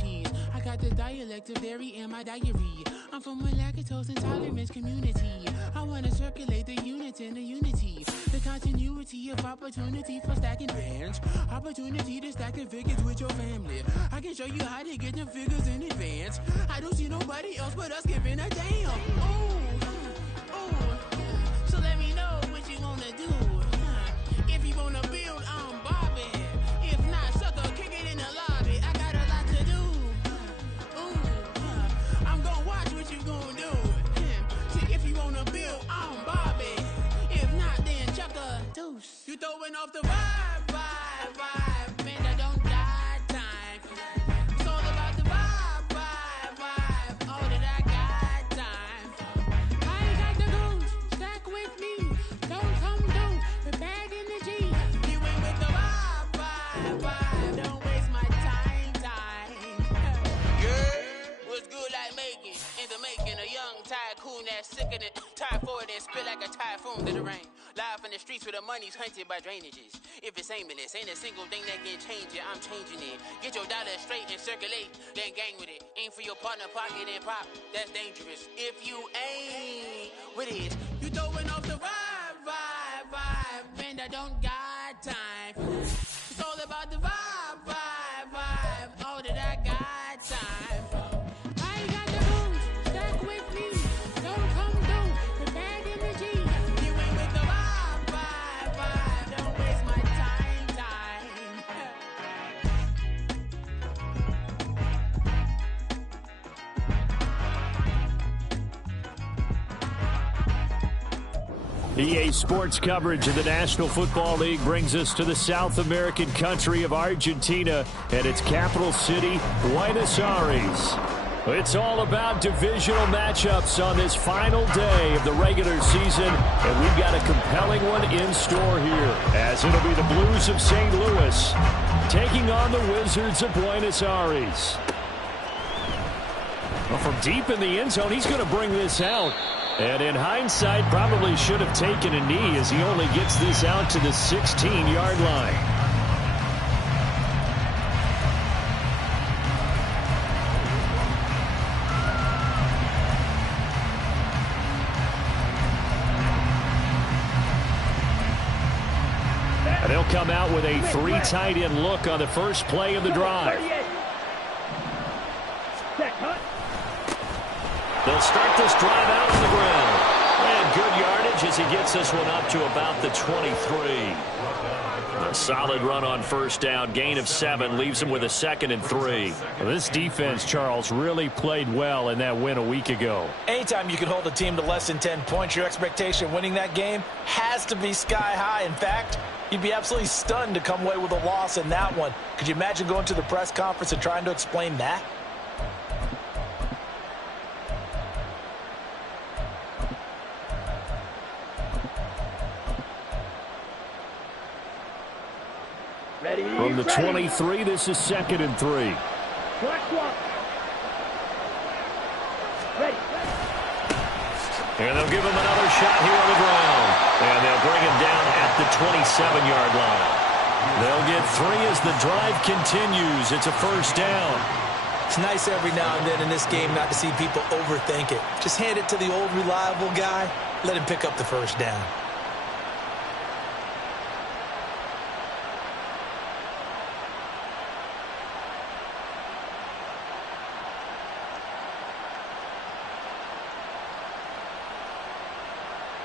cheese. I got the dialect of dairy in my diary. I'm from a lactose intolerance community. I wanna circulate the units in the unity. The continuity of opportunity for stacking bands. Opportunity to stack the figures with your family. I can show you how to get the figures in advance. I don't see nobody else but us giving a damn. So let me know what you wanna do. If you wanna build, I'm Bobby. If not, sucker, kick it in the lobby. I got a lot to do. I'm gonna watch what you gonna do. See, if you wanna build, I'm Bobby. If not, then chuck a deuce. You throwing off the vibe, man, that don't die time. It's all about the vibe, all that I got time. I ain't got the goose, stack with me. Don't come through, the bag in the G. You ain't with the vibe, don't waste my time. Yeah, what's good like making? In the making, a young tycoon that's sicker than typhoid and spit like a typhoon to the rain. Live in the streets where the money's hunted by drainages. If it's aimless, ain't a single thing that can change it. I'm changing it. Get your dollar straight and circulate, then gang with it. Aim for your partner, pocket and pop. That's dangerous. If you ain't with it, you throwing off the vibe, man, that don't got time. It's all about the vibe, all that I got time. I ain't got the booze, stack with me. Don't come through, the bag in the G. You ain't with the vibe, don't waste my time. EA Sports coverage of the National Football League brings us to the South American country of Argentina and its capital city, Buenos Aires. It's all about divisional matchups on this final day of the regular season, and we've got a compelling one in store here, as it'll be the Blues of St. Louis taking on the Wizards of Buenos Aires. Well, from deep in the end zone, he's going to bring this out. And in hindsight, probably should have taken a knee as he only gets this out to the 16-yard line. And they'll come out with a 3 tight end look on the first play of the drive. They'll start this drive out on the ground. And good yardage as he gets this one up to about the 23. A solid run on first down. Gain of 7 leaves him with a 2nd and 3. Well, this defense, Charles, really played well in that win a week ago. Anytime you can hold a team to less than 10 points, your expectation of winning that game has to be sky high. In fact, you'd be absolutely stunned to come away with a loss in that one. Could you imagine going to the press conference and trying to explain that? From the 23, this is 2nd and 3. Ready. And they'll give him another shot here on the ground. And they'll bring him down at the 27-yard line. They'll get 3 as the drive continues. It's a first down. It's nice every now and then in this game not to see people overthink it. Just hand it to the old reliable guy. Let him pick up the first down.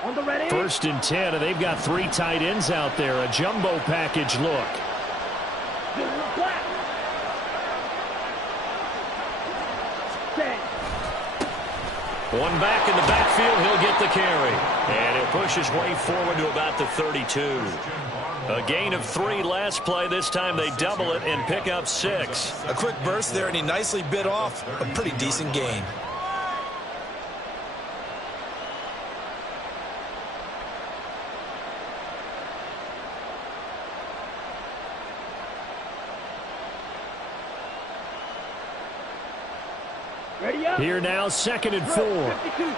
On the ready. 1st and 10, and they've got 3 tight ends out there. A jumbo package look. One back in the backfield, he'll get the carry. And he'll push his way forward to about the 32. A gain of 3 last play. This time they double it and pick up 6. A quick burst there, and he nicely bit off a pretty decent gain. Here now, 2nd and 4. 52.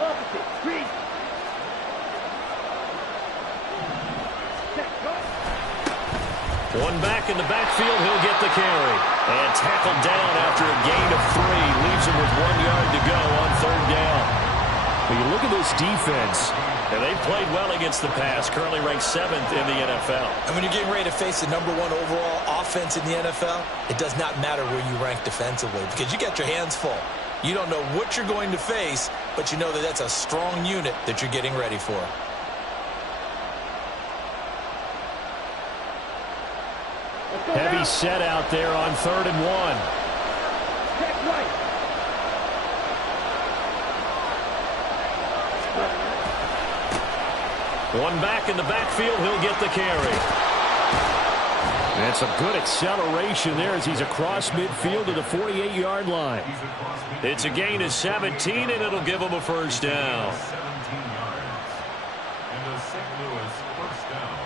Opposite. 3. One back in the backfield, he'll get the carry. And tackled down after a gain of 3. Leaves him with 1 yard to go on 3rd down. But you look at this defense, and they've played well against the pass, currently ranked 7th in the NFL. And when you're getting ready to face the #1 overall offense in the NFL, it does not matter where you rank defensively because you got your hands full. You don't know what you're going to face, but you know that that's a strong unit that you're getting ready for. Heavy set out there on 3rd and 1. Check right. One back in the backfield, he'll get the carry. And some good acceleration there as he's across midfield to the 48-yard line. It's a gain of 17, and it'll give him a 1st down. 17 yards. And a St. Louis 1st down.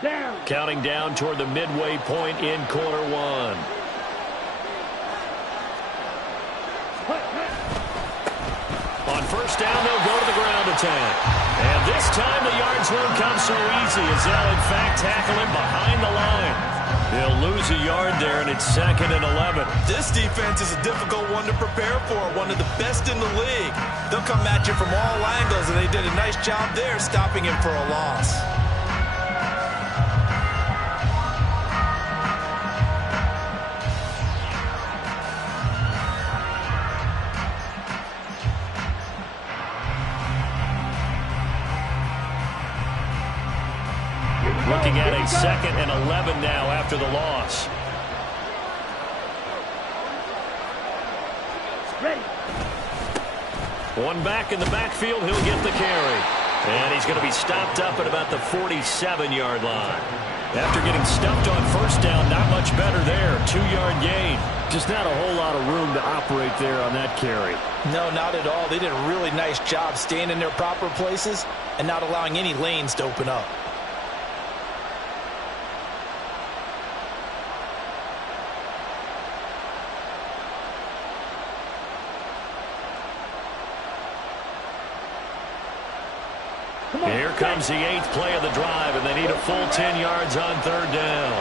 Down. Counting down toward the midway point in quarter 1. On 1st down, they'll go to the ground attack. And this time the yards won't come so easy as they'll, in fact, tackle him behind the line. They'll lose a yard there, and it's 2nd and 11. This defense is a difficult one to prepare for, one of the best in the league. They'll come at you from all angles, and they did a nice job there stopping him for a loss. Looking at a 2nd and 11 now after the loss. Ready. One back in the backfield, he'll get the carry. And he's going to be stopped up at about the 47-yard line. After getting stuffed on 1st down, not much better there. 2-yard gain. Just not a whole lot of room to operate there on that carry. No, not at all. They did a really nice job staying in their proper places and not allowing any lanes to open up. Here comes the 8th play of the drive, and they need a full 10 yards on 3rd down.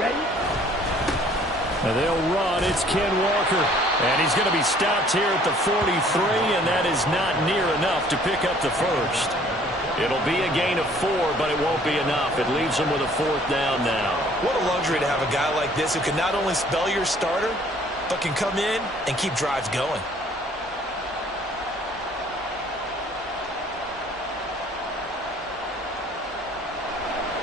Ready. And they'll run. It's Ken Walker. And he's going to be stopped here at the 43, and that is not near enough to pick up the 1st. It'll be a gain of 4, but it won't be enough. It leaves them with a 4th down now. What a luxury to have a guy like this who can not only spell your starter, but can come in and keep drives going.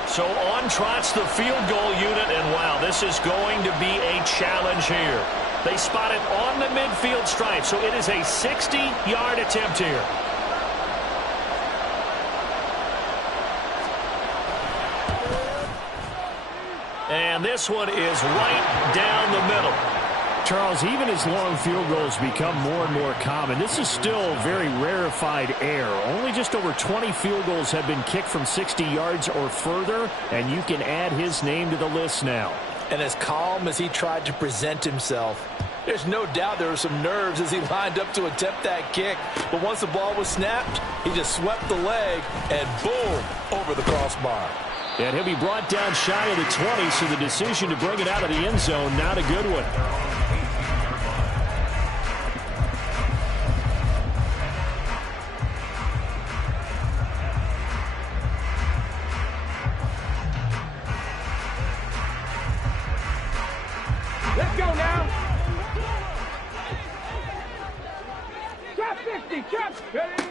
So on trots the field goal unit, and wow, this is going to be a challenge here. They spot it on the midfield stripe, so it is a 60-yard attempt here. And this one is right down the middle. Charles, even as long field goals become more and more common, this is still very rarefied air. Only just over 20 field goals have been kicked from 60 yards or further, and you can add his name to the list now. And as calm as he tried to present himself, there's no doubt there were some nerves as he lined up to attempt that kick. But once the ball was snapped, he just swept the leg and boom, over the crossbar. And he'll be brought down shy of the 20, so the decision to bring it out of the end zone, not a good one. Let's go now. Drop 50. Drop. Ready.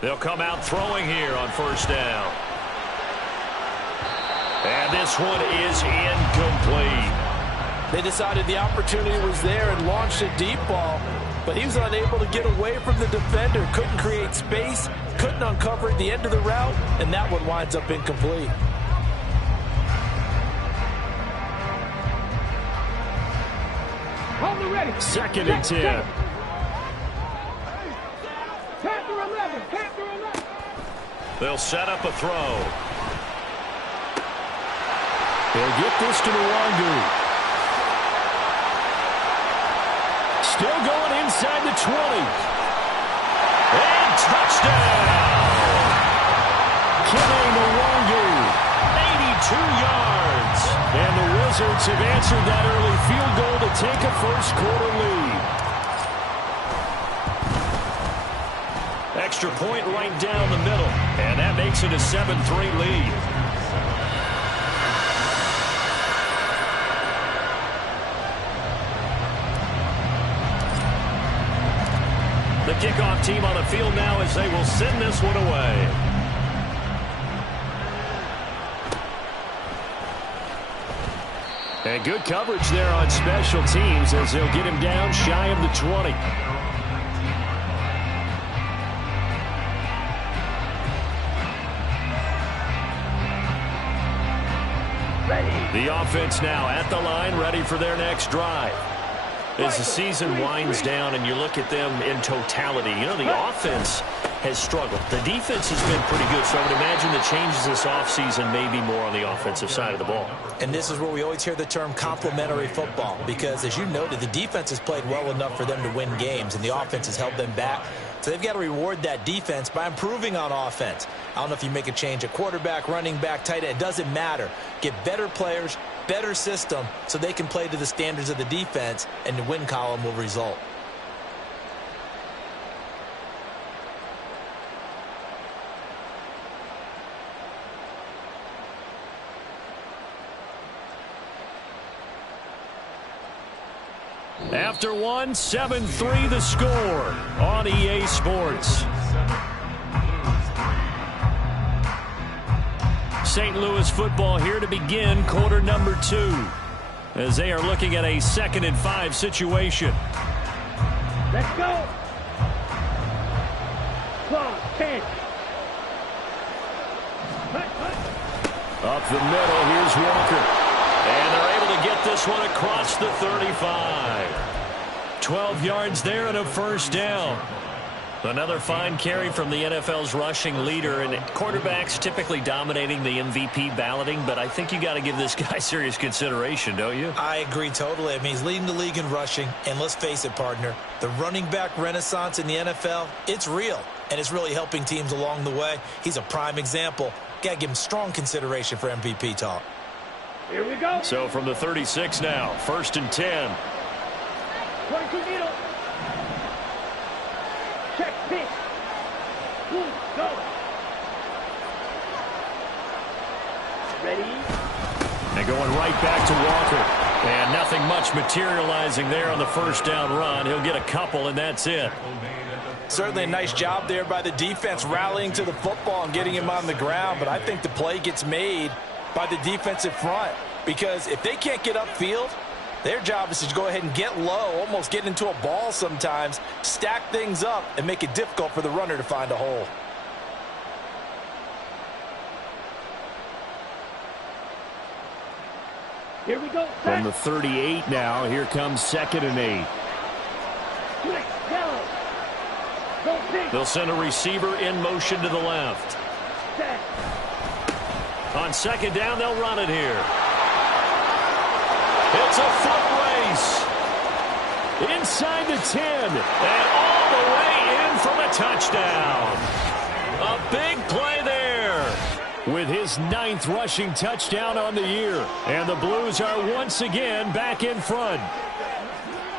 They'll come out throwing here on 1st down. And this one is incomplete. They decided the opportunity was there and launched a deep ball, but he was unable to get away from the defender, couldn't create space, couldn't uncover at the end of the route, and that one winds up incomplete. Hold the ready. 2nd and 10. Panther 11. They'll set up a throw. They'll get this to Nwangu. Still going inside the 20. And touchdown! Kene Nwangu, 82 yards. And the Wizards have answered that early field goal to take a first-quarter lead. Extra point right down the middle. And that makes it a 7-3 lead. The kickoff team on the field now as they will send this one away. And good coverage there on special teams as they'll get him down shy of the 20. The offense now at the line, ready for their next drive. As the season winds down and you look at them in totality, you know, the offense has struggled. The defense has been pretty good, so I would imagine the changes this offseason may be more on the offensive side of the ball. And this is where we always hear the term complementary football, because as you noted, the defense has played well enough for them to win games, and the offense has held them back. So they've got to reward that defense by improving on offense. I don't know if you make a change at quarterback, running back, tight end. It doesn't matter. Get better players, better system, so they can play to the standards of the defense, and the win column will result. After one, 7-3 the score on EA Sports. St. Louis football here to begin quarter number 2 as they are looking at a 2nd and 5 situation. Let's go. Clock, 10. Up the middle, here's Walker. And they're able to get this one across the 35. 12 yards there and a first down. Another fine carry from the NFL's rushing leader, and quarterbacks typically dominating the MVP balloting, but I think you got to give this guy serious consideration, don't you? I agree totally. I mean, he's leading the league in rushing, and let's face it, partner, the running back renaissance in the NFL, it's real, and it's really helping teams along the way. He's a prime example. Got to give him strong consideration for MVP talk. Here we go. So from the 36 now, 1st and 10. 22 needle. Check pitch. Go. Ready. And going right back to Walker. And nothing much materializing there on the first down run. He'll get a couple, and that's it. Certainly a nice job there by the defense rallying to the football and getting him on the ground, but I think the play gets made by the defensive front, because if they can't get upfield, their job is to go ahead and get low, almost get into a ball sometimes, stack things up, and make it difficult for the runner to find a hole. Here we go. From the 38 now, here comes 2nd and 8. Yellow. Go big. They'll send a receiver in motion to the left. Set. On 2nd down, they'll run it here. It's a foot race. Inside the 10. And all the way in from a touchdown. A big play there. With his 9th rushing touchdown on the year. And the Blues are once again back in front.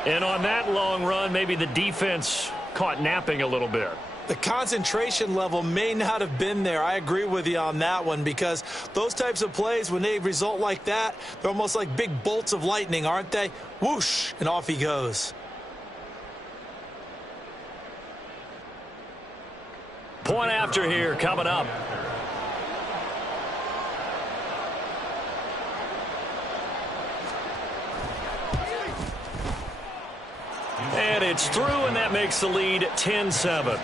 And on that long run, maybe the defense caught napping a little bit. The concentration level may not have been there. I agree with you on that one, because those types of plays, when they result like that, they're almost like big bolts of lightning, aren't they? Whoosh, and off he goes. Point after here coming up. And it's through, and that makes the lead 10-7.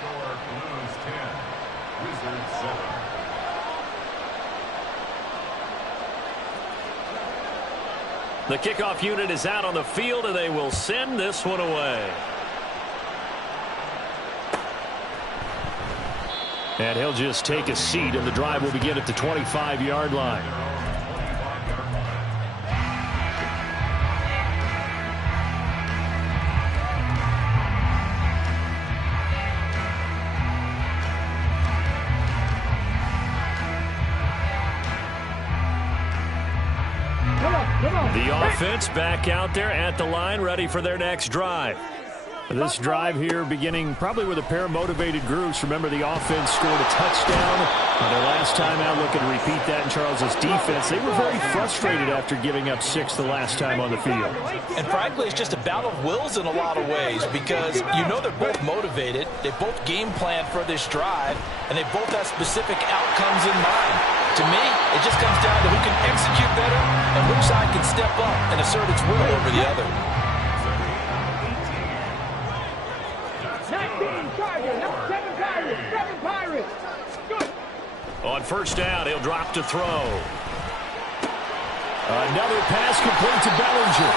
The kickoff unit is out on the field, and they will send this one away. And he'll just take a seat, and the drive will begin at the 25-yard line. The offense back out there at the line, ready for their next drive. This drive here beginning probably with a pair of motivated groups. Remember, the offense scored a touchdown on their last time out. Looking to repeat that in Charles's defense. They were very frustrated after giving up 6 the last time on the field. And frankly, it's just a battle of wills in a lot of ways because you know they're both motivated. They both game plan for this drive, and they both have specific outcomes in mind. To me, it just comes down to who can execute better and which side can step up and assert its will over the other. 19 Chargers, that's 7 Pirates, 7 Pirates. Good. On first down, he'll drop to throw. Another pass complete to Bellinger.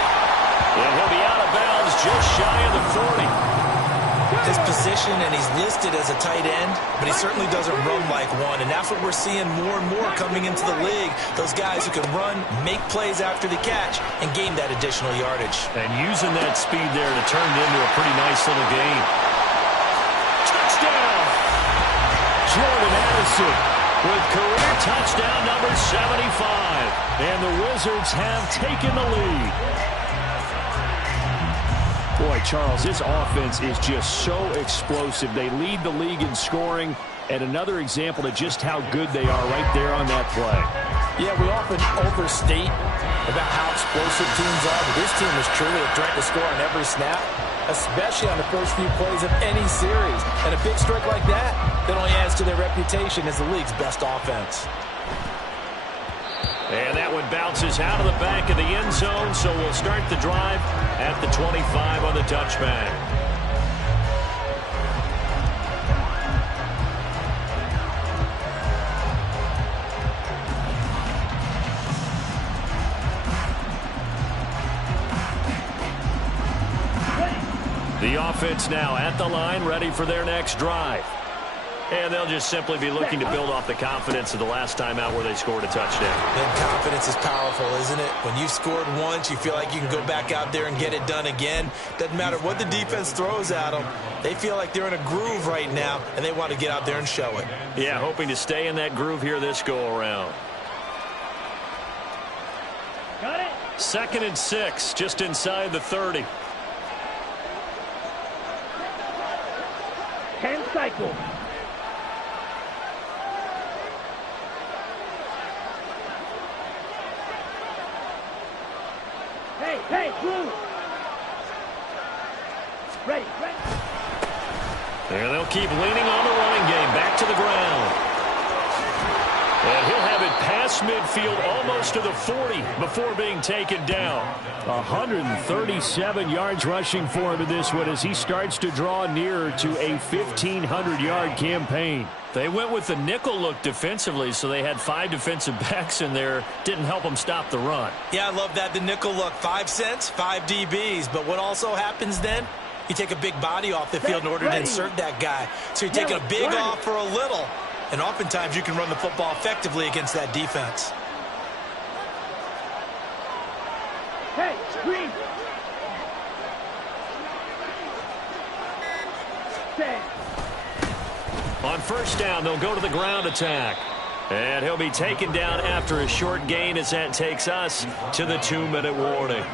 And he'll be out of bounds just shy of the 40. His position, and he's listed as a tight end, but he certainly doesn't run like one, and that's what we're seeing more and more coming into the league. Those guys who can run, make plays after the catch, and gain that additional yardage. And using that speed there to turn it into a pretty nice little game. Touchdown! Jordan Addison with career touchdown number 75. And the Wizards have taken the lead. Boy, Charles, this offense is just so explosive. They lead the league in scoring, and another example of just how good they are right there on that play. Yeah, we often overstate about how explosive teams are, but this team is truly a threat to score on every snap, especially on the first few plays of any series. And a big strike like that only adds to their reputation as the league's best offense. And that one bounces out of the back of the end zone, so we'll start the drive at the 25 on the touchback. The offense now at the line, ready for their next drive. And they'll just simply be looking to build off the confidence of the last time out where they scored a touchdown. And confidence is powerful, isn't it? When you've scored once, you feel like you can go back out there and get it done again. Doesn't matter what the defense throws at them. They feel like they're in a groove right now, and they want to get out there and show it. Yeah, hoping to stay in that groove here this go-around. Got it. 2nd and 6, just inside the 30. 10 cycles. Hey, Blue. Ready. And they'll keep leaning on the running game. Back to the ground. And he'll have it past midfield almost to the 40 before being taken down. 137 yards rushing for him in this one as he starts to draw nearer to a 1,500-yard campaign. They went with the nickel look defensively, so they had 5 defensive backs in there. Didn't help them stop the run. Yeah, I love that, the nickel look. 5 cents, 5 DBs. But what also happens then? You take a big body off the field in order to insert that guy. So you're taking a big off for a little. And oftentimes you can run the football effectively against that defense. Hey, green. 10. On first down, they'll go to the ground attack. And he'll be taken down after a short gain as that takes us to the 2-minute warning.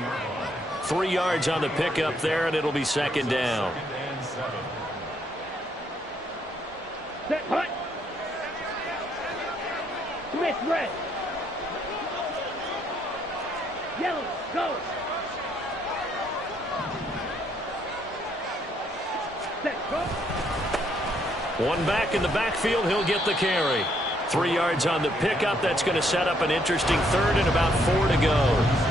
3 yards on the pickup there, and it'll be 2nd down. Set, hut. Smith, red. Yellow, go. Set, go. One back in the backfield, he'll get the carry. 3 yards on the pickup. That's going to set up an interesting 3rd and about 4 to go.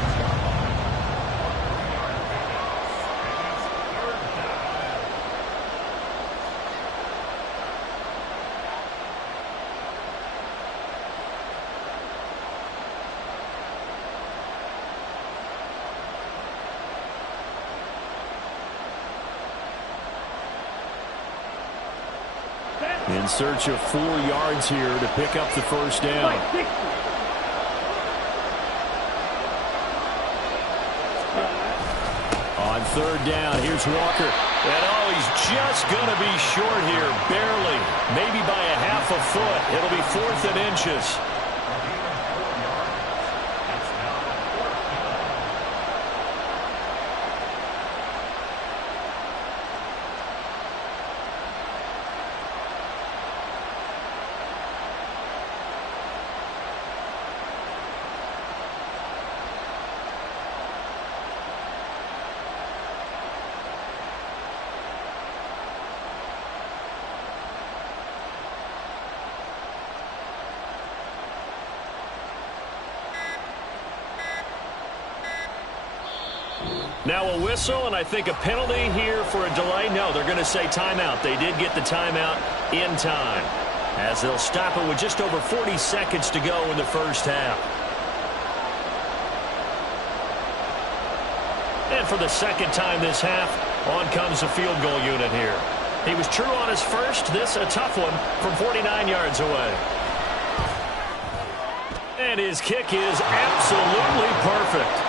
Set. In search of 4 yards here to pick up the first down. On third down, here's Walker. And he's just going to be short here, barely. Maybe by a half a foot. It'll be 4th and inches. Now a whistle, and I think a penalty here for a delay. No, they're going to say timeout. They did get the timeout in time, as they'll stop it with just over 40 seconds to go in the first half. And for the second time this half, on comes the field goal unit here. He was true on his first. This a tough one from 49 yards away. And his kick is absolutely perfect.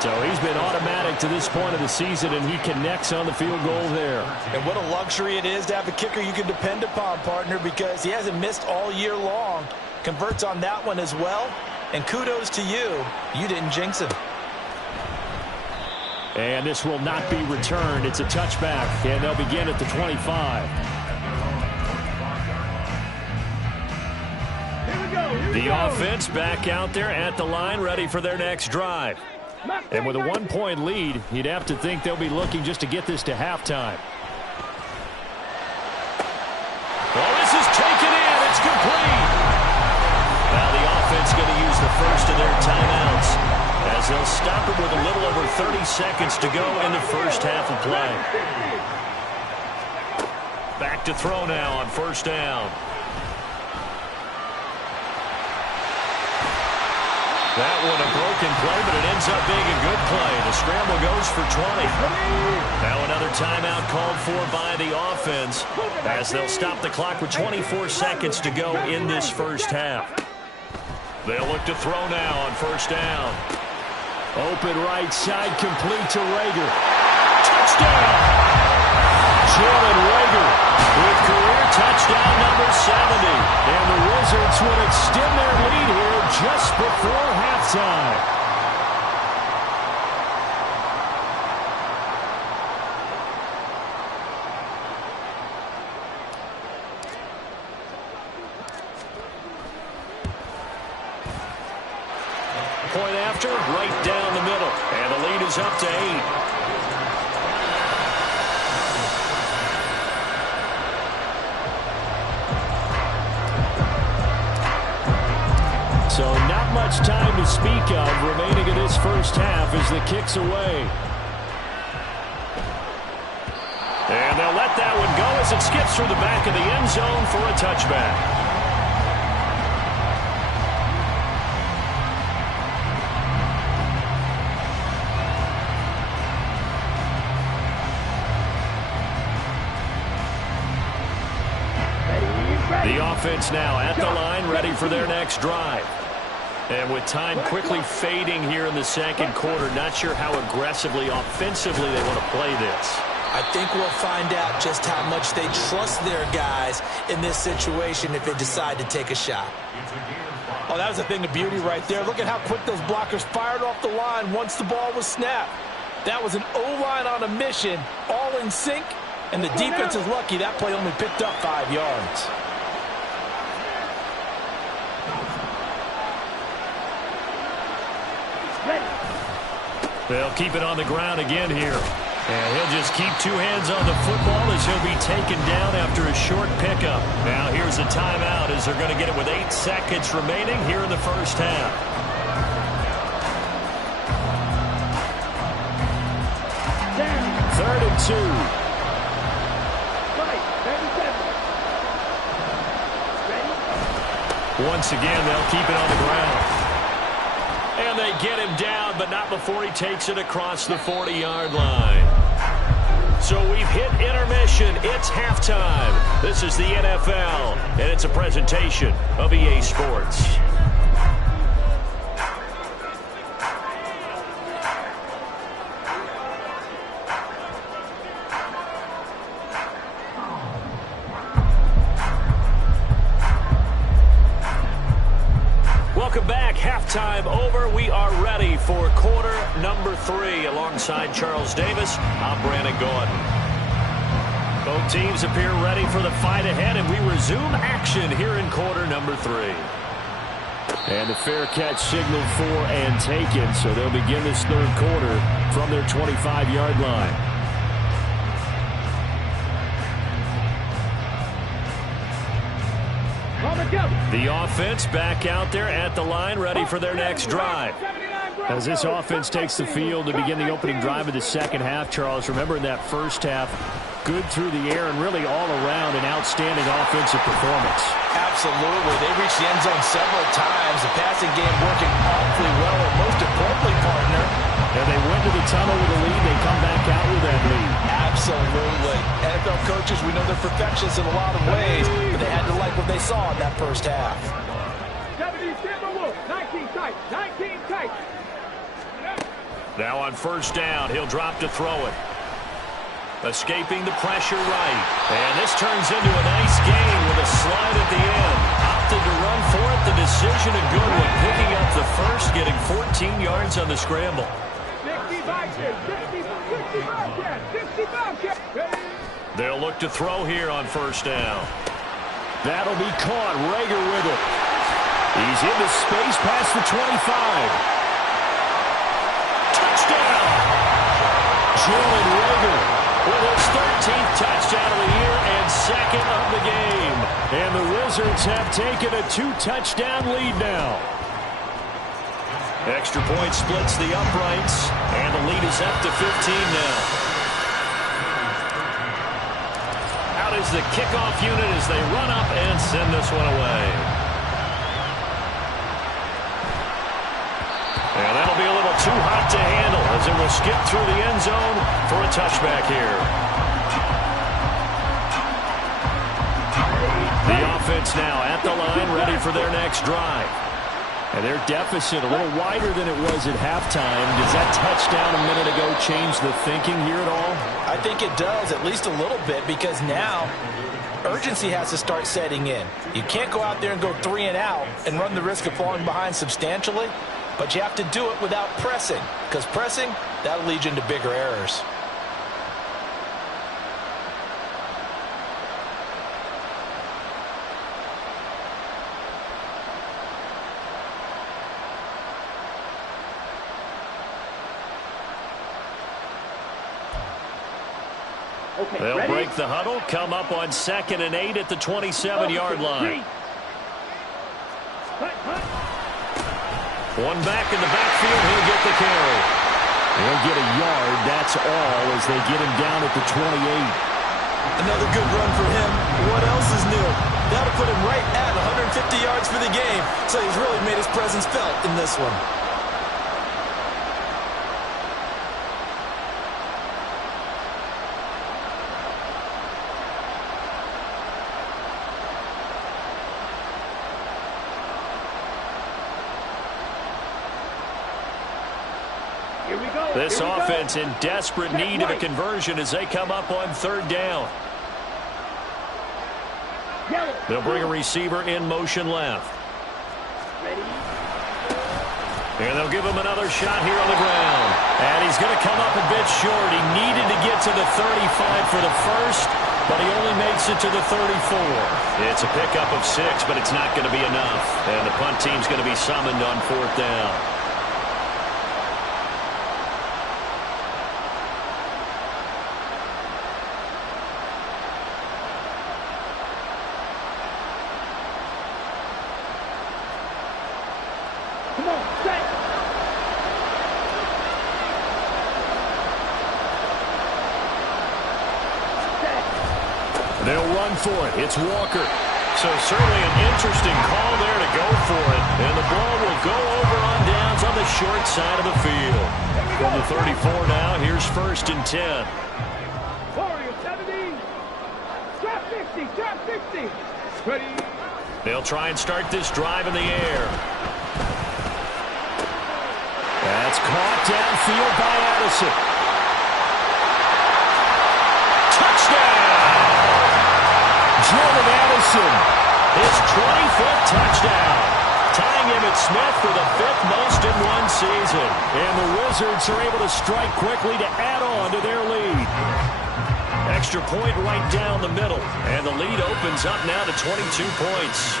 So he's been automatic to this point of the season, and he connects on the field goal there. And what a luxury it is to have a kicker you can depend upon, partner, because he hasn't missed all year long. Converts on that one as well. And kudos to you. You didn't jinx him. And this will not be returned. It's a touchback, and they'll begin at the 25. The offense back out there at the line, ready for their next drive. And with a 1-point lead, you'd have to think they'll be looking just to get this to halftime. Well, this is taken in. It's complete. Now the offense going to use the first of their timeouts, as they'll stop it with a little over 30 seconds to go in the first half of play. Back to throw now on first down. That one a broken play, but it ends up being a good play. The scramble goes for 20. Now another timeout called for by the offense, as they'll stop the clock with 24 seconds to go in this first half. They'll look to throw now on first down. Open right side, complete to Reagor. Touchdown! Jalen Reagor with career touchdown number 70. And the Wizards would extend their lead here just before halftime. Point after, right down the middle. And the lead is up to 8. So not much time to speak of remaining in this first half as the kick's away. And they'll let that one go as it skips through the back of the end zone for a touchback. The offense now at the line, ready for their next drive. And with time quickly fading here in the second quarter, not sure how aggressively, offensively they want to play this. I think we'll find out just how much they trust their guys in this situation if they decide to take a shot. Oh, that was a thing of beauty right there. Look at how quick those blockers fired off the line once the ball was snapped. That was an O-line on a mission, all in sync, and the defense is lucky that play only picked up 5 yards. They'll keep it on the ground again here. And he'll just keep 2 hands on the football as he'll be taken down after a short pickup. Now here's a timeout as they're going to get it with 8 seconds remaining here in the first half. Third and 2. Once again, they'll keep it on the ground. And they get him down, but not before he takes it across the 40-yard line. So we've hit intermission. It's halftime. This is the NFL, and it's a presentation of EA Sports. Welcome back. Halftime over. We are ready for quarter number 3. Alongside Charles Davis, I'm Brandon Gordon. Both teams appear ready for the fight ahead, and we resume action here in quarter number 3. And the fair catch signaled for and taken, so they'll begin this third quarter from their 25-yard line. The offense back out there at the line, ready for their next drive. As this offense takes the field to begin the opening drive of the second half, Charles, remember in that first half, good through the air and really all around an outstanding offensive performance. Absolutely. They reached the end zone several times. The passing game working awfully well, and most importantly, partner, and they went to the tunnel with a lead. They come back out with that lead. Absolutely. NFL coaches, we know they're perfectionists in a lot of ways, but they had to like what they saw in that first half. 19 tight, 19 tight. Now on first down, he'll drop to throw it. Escaping the pressure right. And this turns into a nice gain with a slide at the end. Opted to run for it. The decision a good one. Picking up the first, getting 14 yards on the scramble. 65 kids. They'll look to throw here on first down. That'll be caught. Reagor with it. He's into space past the 25. Touchdown! Jalen Reagor with his 13th touchdown of the year and second of the game. And the Wizards have taken a 2-touchdown lead now. Extra point splits the uprights, and the lead is up to 15 now. Out is the kickoff unit as they run up and send this one away. And that'll be a little too hot to handle as it will skip through the end zone for a touchback here. The offense now at the line, ready for their next drive. And their deficit a little wider than it was at halftime. Does that touchdown a minute ago change the thinking here at all? I think it does, at least a little bit, because now urgency has to start setting in. You can't go out there and go 3 and out and run the risk of falling behind substantially. But you have to do it without pressing, because pressing, that'll lead you into bigger errors. Okay, they'll ready? Break the huddle, come up on 2nd and 8 at the 27-yard line. One back in the backfield, he'll get the carry. He'll get a yard, that's all, as they get him down at the 28. Another good run for him. What else is new? That'll put him right at 150 yards for the game, so he's really made his presence felt in this one. This offense in desperate need of a conversion as they come up on 3rd down. They'll bring a receiver in motion left. And they'll give him another shot here on the ground. And he's going to come up a bit short. He needed to get to the 35 for the first, but he only makes it to the 34. It's a pickup of 6, but it's not going to be enough. And the punt team's going to be summoned on 4th down. They'll run for it. It's Walker. So certainly an interesting call there to go for it. And the ball will go over on downs on the short side of the field. From the 34 now, here's 1st and 10. Trap 50, trap 50. Ready. They'll try and start this drive in the air. That's caught downfield by Addison. Touchdown! Jordan Addison, his 25th touchdown, tying Emmitt Smith for the 5th most in one season. And the Wizards are able to strike quickly to add on to their lead. Extra point right down the middle, and the lead opens up now to 22 points.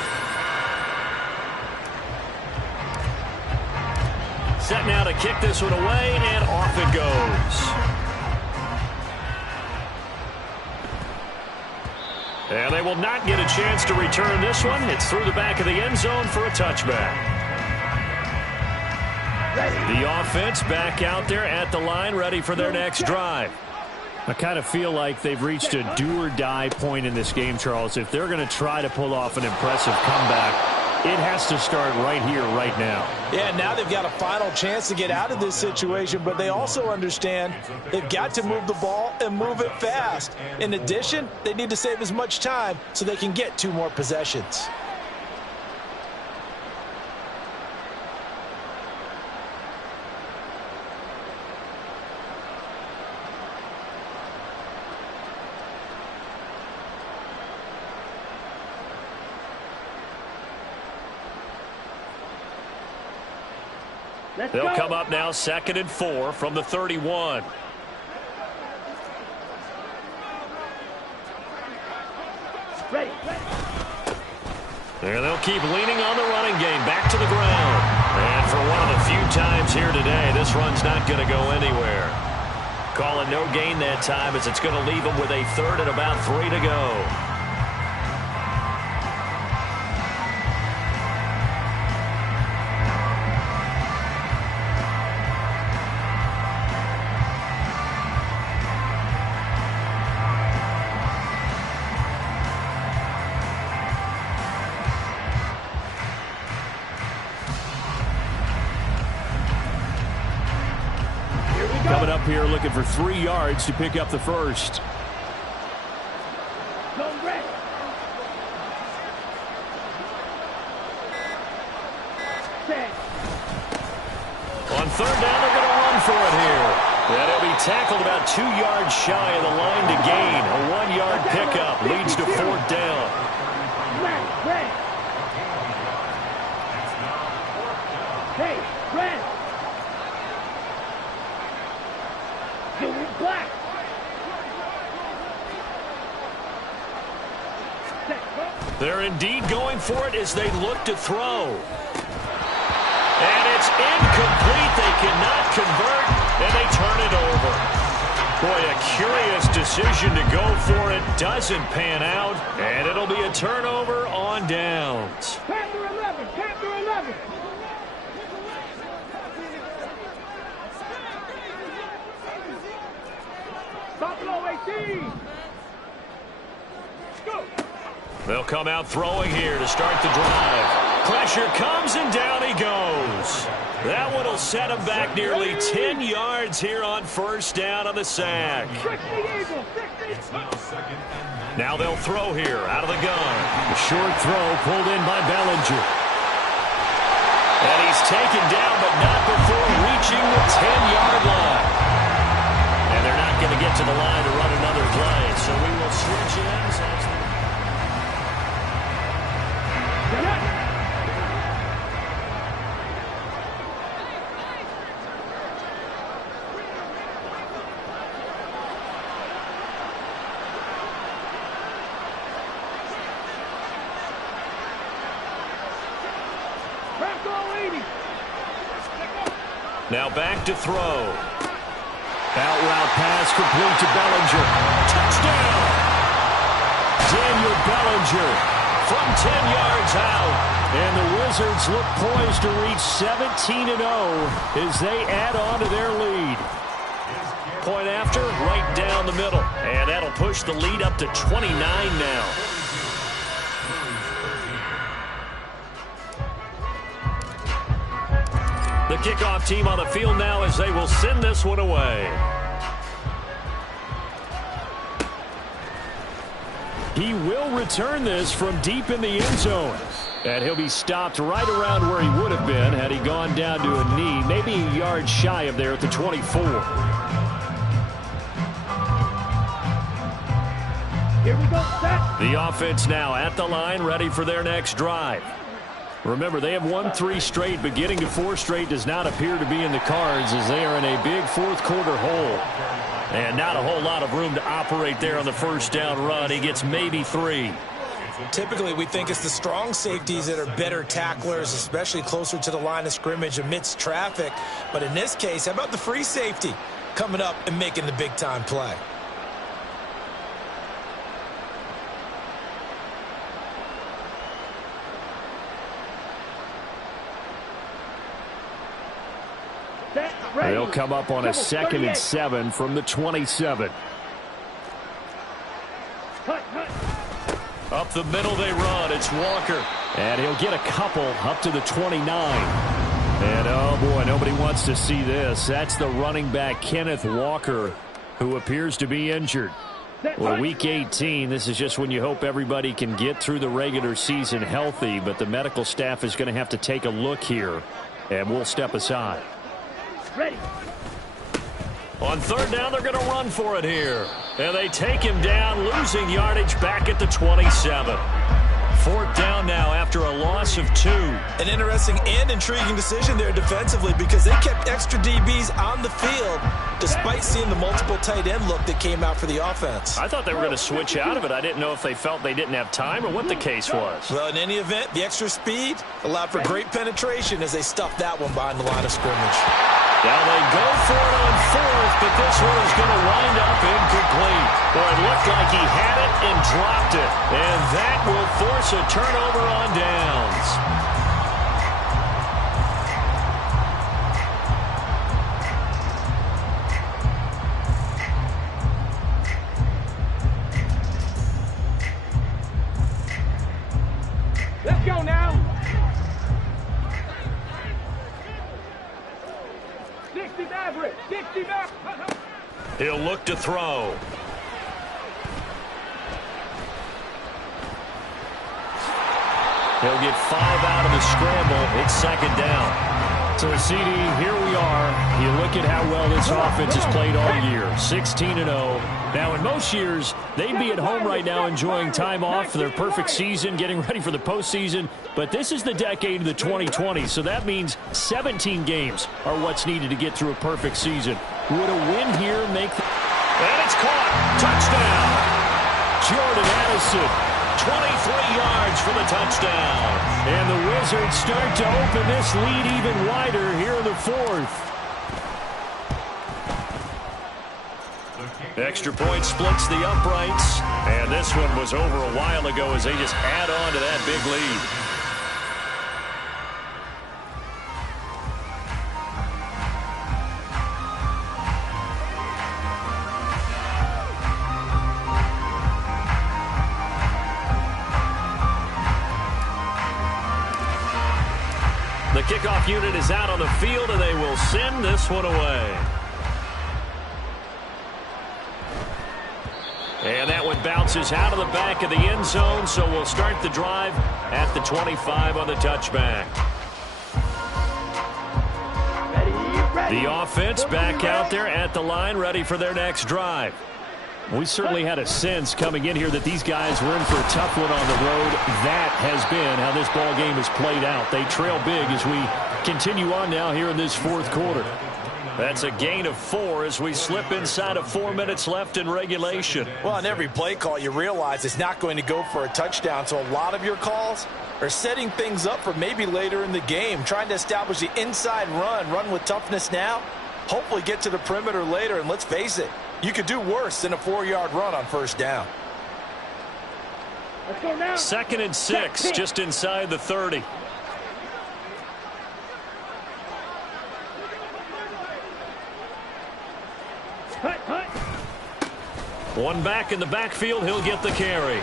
Set now to kick this one away, and off it goes. And they will not get a chance to return this one. It's through the back of the end zone for a touchback. The offense back out there at the line, ready for their next drive. I kind of feel like they've reached a do-or-die point in this game, Charles. If they're going to try to pull off an impressive comeback, it has to start right here, right now. Yeah, now they've got a final chance to get out of this situation, but they also understand they've got to move the ball and move it fast. In addition, they need to save as much time so they can get 2 more possessions. They'll come up now 2nd and 4 from the 31. Ready. And they'll keep leaning on the running game back to the ground. And for one of the few times here today, this run's not going to go anywhere. Calling no gain that time as it's going to leave them with a 3rd and about 3 to go. Coming up here looking for 3 yards to pick up the first. Go red. Set. On 3rd down, they're going to run for it here. And it'll be tackled about 2 yards shy of the line to gain. A 1-yard pickup leads to 4th down. Red, red. Hey, red. Doing black. Set, go. They're indeed going for it as they look to throw. And it's incomplete. They cannot convert, and they turn it over. Boy, a curious decision to go for it. Doesn't pan out, and it'll be a turnover on downs. Panther 11, Panther 11. Buffalo 18. Go. They'll come out throwing here to start the drive. Pressure comes, and down he goes. That one will set him back nearly 10 yards here on 1st down on the sack. 60 Eagles, 60. Now they'll throw here out of the gun. The short throw pulled in by Bellinger. And he's taken down, but not before reaching the 10-yard line. And they're not going to get to the line to run another play, so we will switch ends. Now back to throw. Out route pass complete to Bellinger. Touchdown! Daniel Bellinger from 10 yards out. And the Wizards look poised to reach 17-0 as they add on to their lead. Point after, right down the middle. And that'll push the lead up to 29 now. The kickoff team on the field now as they will send this one away. He will return this from deep in the end zone. And he'll be stopped right around where he would have been had he gone down to a knee, maybe a yard shy of there at the 24. Here we go, set. The offense now at the line, ready for their next drive. Remember, they have won 3 straight, but getting to 4 straight does not appear to be in the cards as they are in a big fourth-quarter hole. And not a whole lot of room to operate there on the first down run. He gets maybe 3. Typically, we think it's the strong safeties that are better tacklers, especially closer to the line of scrimmage amidst traffic. But in this case, how about the free safety coming up and making the big-time play? They'll come up on a 2nd and 7 from the 27. Up the middle they run. It's Walker. And he'll get a couple up to the 29. And, oh, boy, nobody wants to see this. That's the running back, Kenneth Walker, who appears to be injured. Well, Week 18, this is just when you hope everybody can get through the regular season healthy, but the medical staff is going to have to take a look here, and we'll step aside. Ready. On 3rd down, they're going to run for it here. And they take him down, losing yardage back at the 27. 4th down now after a loss of 2. An interesting and intriguing decision there defensively because they kept extra DBs on the field despite seeing the multiple tight end look that came out for the offense. I thought they were going to switch out of it. I didn't know if they felt they didn't have time or what the case was. Well, in any event, the extra speed allowed for great penetration as they stuffed that one behind the line of scrimmage. Now they go for it on 4th, but this one is going to wind up incomplete. Boy, it looked like he had it and dropped it. And that will force a turnover on downs. Let's go now. 60 Maverick. 60 Maverick. He'll look to throw. He'll get 5 out of the scramble. It's 2nd down. So, CD, here we are. You look at how well this offense has played all year. 16-0. Now, in most years, they'd be at home right now enjoying time off for their perfect season, getting ready for the postseason. But this is the decade of the 2020s, so that means 17 games are what's needed to get through a perfect season. Would a win here make the... And it's caught. Touchdown. Jordan Addison. 23 yards for the touchdown. And the Wizards start to open this lead even wider here in the 4th. Extra point splits the uprights. And this one was over a while ago as they just add on to that big lead. The kickoff unit is out on the field, and they will send this one away. And that one bounces out of the back of the end zone, so we'll start the drive at the 25 on the touchback. The offense back out there at the line, ready for their next drive. We certainly had a sense coming in here that these guys were in for a tough one on the road. That has been how this ball game has played out. They trail big as we continue on now here in this 4th quarter. That's a gain of 4 as we slip inside of 4 minutes left in regulation. Well, on every play call, you realize it's not going to go for a touchdown, so a lot of your calls are setting things up for maybe later in the game, trying to establish the inside run with toughness now, hopefully get to the perimeter later, and let's face it, you could do worse than a 4-yard run on 1st down. Let's go now. 2nd and 6, just inside the 30. One back in the backfield, he'll get the carry.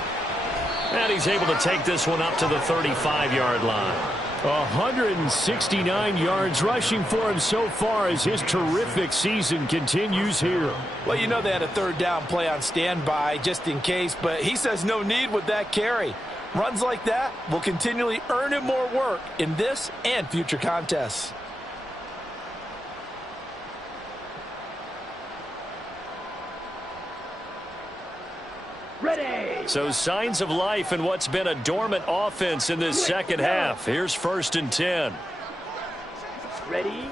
And he's able to take this one up to the 35-yard line. 169 yards rushing for him so far as his terrific season continues here. Well, you know they had a third down play on standby just in case, but he says no need with that carry. Runs like that will continually earn him more work in this and future contests. Ready. So signs of life in what's been a dormant offense in this second half. Here's 1st and 10. Ready.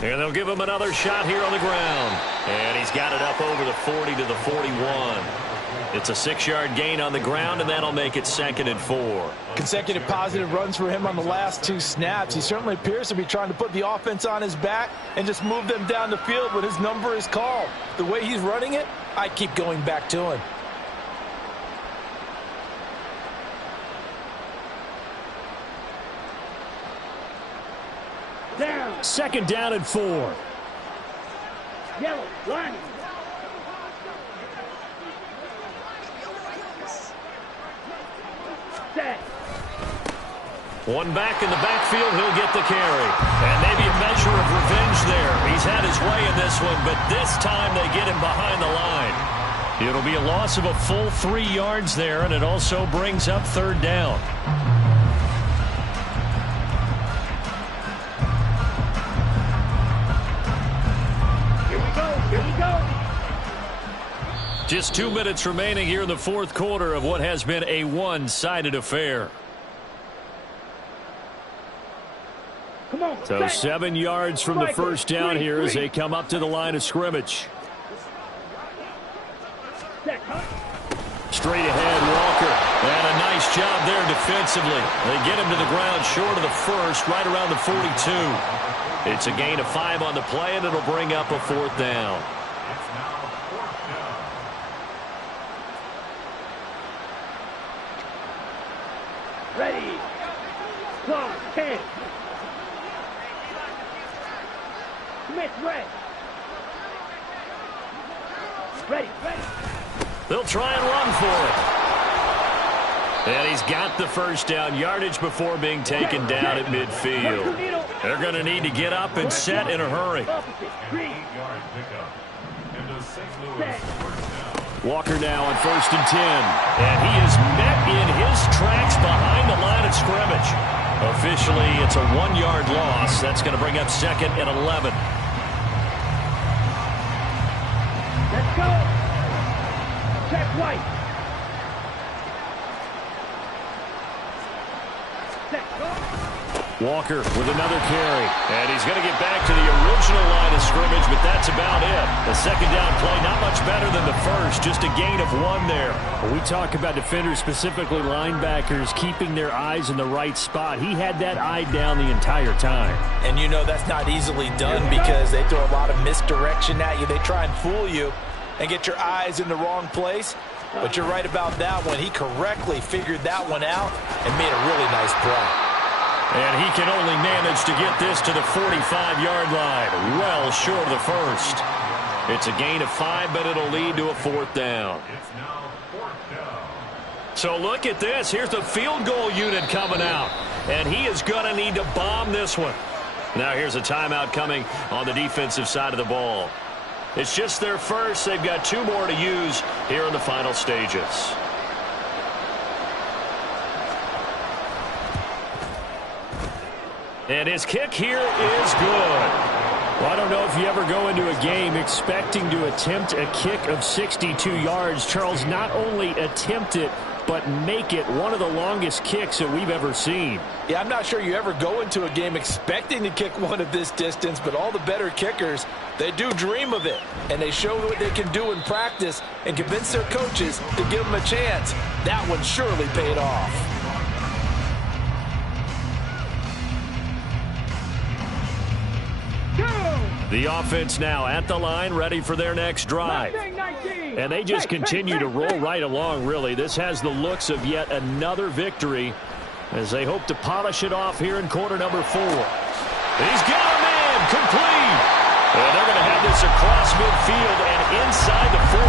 And they'll give him another shot here on the ground. And he's got it up over the 40 to the 41. It's a 6-yard gain on the ground, and that'll make it 2nd and 4. Consecutive positive runs for him on the last 2 snaps. He certainly appears to be trying to put the offense on his back and just move them down the field when his number is called. The way he's running it, I keep going back to him. Down. 2nd down and 4. Yellow. Line. Set. One back in the backfield, he'll get the carry. And maybe a measure of revenge there. He's had his way in this one, but this time they get him behind the line. It'll be a loss of a full 3 yards there, and it also brings up 3rd down. Here we go. Here we go. Just 2 minutes remaining here in the 4th quarter of what has been a one-sided affair. Come on. So 7 yards from the first down here as they come up to the line of scrimmage. Straight ahead, Walker. And a nice job there defensively. They get him to the ground short of the first, right around the 42. It's a gain of 5 on the play, and it'll bring up a 4th down. It's now 4th down. Ready. Clock. 10. Smith, red. Ready. Ready. They'll try and run for it. And he's got the first down yardage before being taken down at midfield. They're going to need to get up and set in a hurry. An 8-yard pickup. Into St. Louis, 1st down. Walker now on 1st and 10. And he is met in his tracks behind the line of scrimmage. Officially, it's a 1-yard loss. That's going to bring up 2nd and 11. Let's go. Check White. Set. Go. Walker with another carry. And he's going to get back to the original line of scrimmage, but that's about it. The 2nd down play, not much better than the first. Just a gain of 1 there. When we talk about defenders, specifically linebackers, keeping their eyes in the right spot. He had that eye down the entire time. And you know that's not easily done because they throw a lot of misdirection at you. They try and fool you and get your eyes in the wrong place. But you're right about that one. He correctly figured that one out and made a really nice play. And he can only manage to get this to the 45-yard line, well short of the first. It's a gain of 5, but it'll lead to a 4th down. It's now 4th down. So look at this. Here's the field goal unit coming out. And he is going to need to bomb this one. Now here's a timeout coming on the defensive side of the ball. It's just their first. They've got 2 more to use here in the final stages. And his kick here is good. Well, I don't know if you ever go into a game expecting to attempt a kick of 62 yards. Charles, not only attempt it, but make it one of the longest kicks that we've ever seen. Yeah, I'm not sure you ever go into a game expecting to kick one of this distance, but all the better kickers, they do dream of it. And they show what they can do in practice and convince their coaches to give them a chance. That one surely paid off. The offense now at the line, ready for their next drive. And they just continue to roll right along, really. This has the looks of yet another victory as they hope to polish it off here in quarter number 4. He's got a man, complete. And they're going to have this across midfield and inside the 45.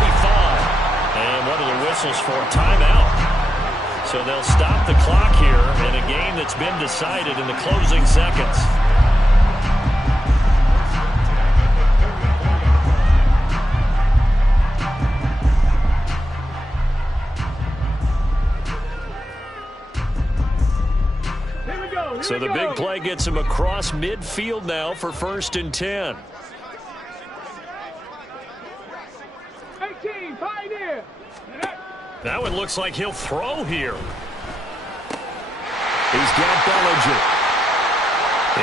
And what are the whistles for? Timeout. So they'll stop the clock here in a game that's been decided in the closing seconds. So the big play gets him across midfield now for 1st and 10. 18, Pioneer. That one looks like he'll throw here. He's got Bellinger.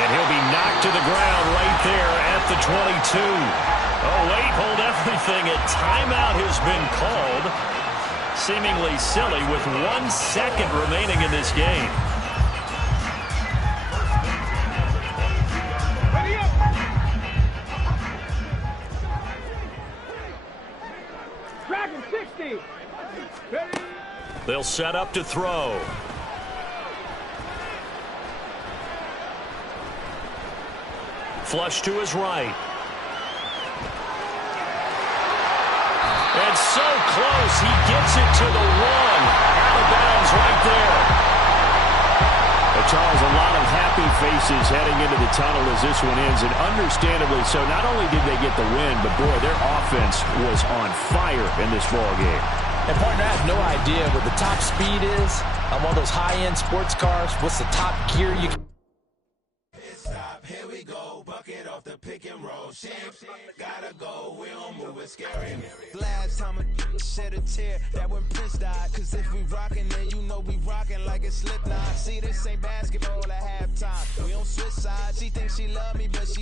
And he'll be knocked to the ground right there at the 22. Oh, wait, hold everything. A timeout has been called. Seemingly silly with 1 second remaining in this game. Dragon 60. Ready? They'll set up to throw. Flush to his right. And so close, he gets it to the 1. Out of bounds right there. Charles, a lot of happy faces heading into the tunnel as this one ends, and understandably so. Not only did they get the win, but boy, their offense was on fire in this ball game. And partner, I have no idea what the top speed is on one of those high-end sports cars. What's the top gear you can... Here we go, bucket off the pick and roll. Gotta go, we don't move it scary. Last time I shed a tear, that when Prince died. Cause if we rockin', then you know we rockin' like it's Slipknot. See, this ain't basketball at halftime. We don't switch sides. She thinks she love me, but she